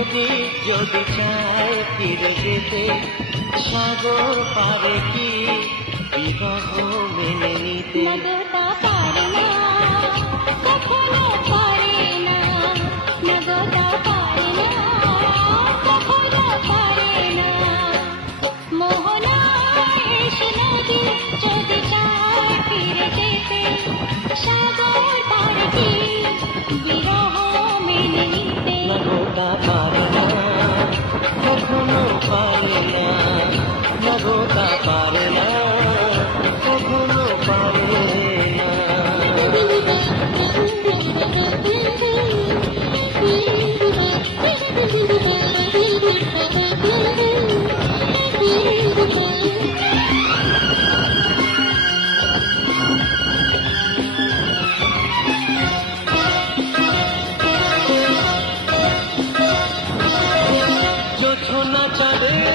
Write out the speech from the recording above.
নদী যদি চায় ফিরে যেতে, সাগর পারে কি বিবাহ মেনে নিতে? মগতা পারে না, কখনো পারে না, মগতা পারে না, কখনো পারে না। মোহনায় এসে নদী যদি চায় ফিরে যেতে, সাগর পারে কি বিরহ মেনে নিতে? মগতা পারে না, কখনো পারে না, মগতা পারে না, কখনো পারে না। জোছনা চাঁদের